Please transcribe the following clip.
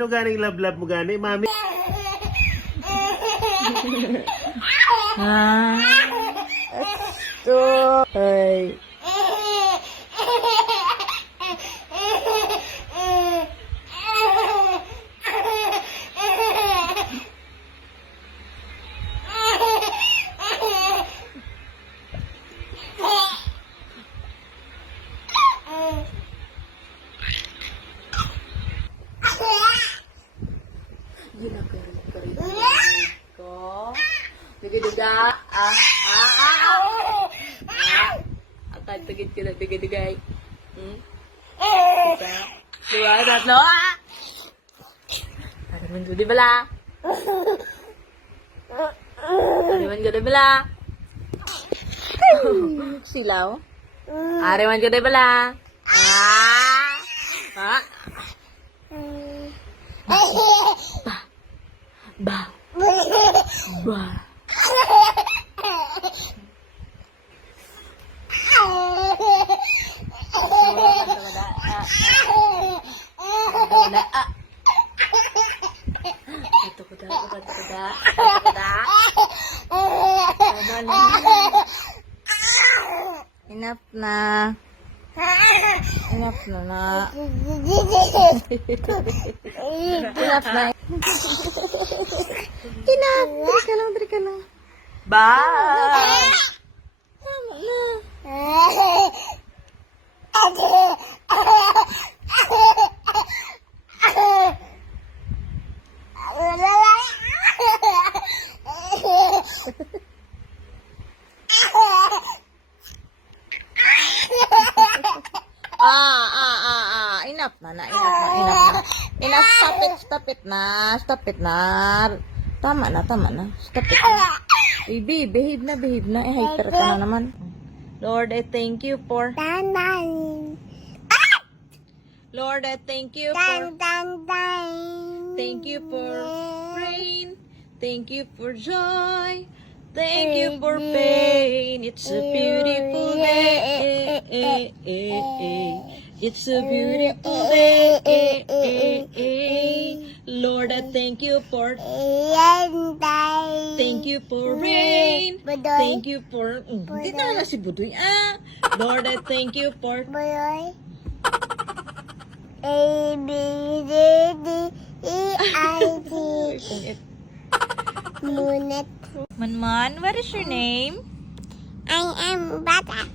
Sino ganing love mo gani? Mami? So, ay. Gina-kari-kari ko. Diga-diga. Akan tigid ka na diga-digay. Diba? Tatlo. Ano man ko di bala? Ano man ko di bala? Silaw? Ari man ko di bala? Ba. Enough na. Enough na. Enough na. Enough. Dari ka lang. Bye. Tama na. Enough na. Enough, stop it na. Tama na. Stop it na. Baby, behave na. Hyper ka na naman. Lord, I thank you for... Lord, I thank you for... Thank you for rain. Thank you for joy. Thank you for pain. It's a beautiful day. It's a beautiful day. Lord, I thank you for... Thank you for rain. Thank you for... Hindi na si Budoy. Lord, I thank you for... A, B, C, D, E, I, G. Monet. Man, what is your name? I am Bata.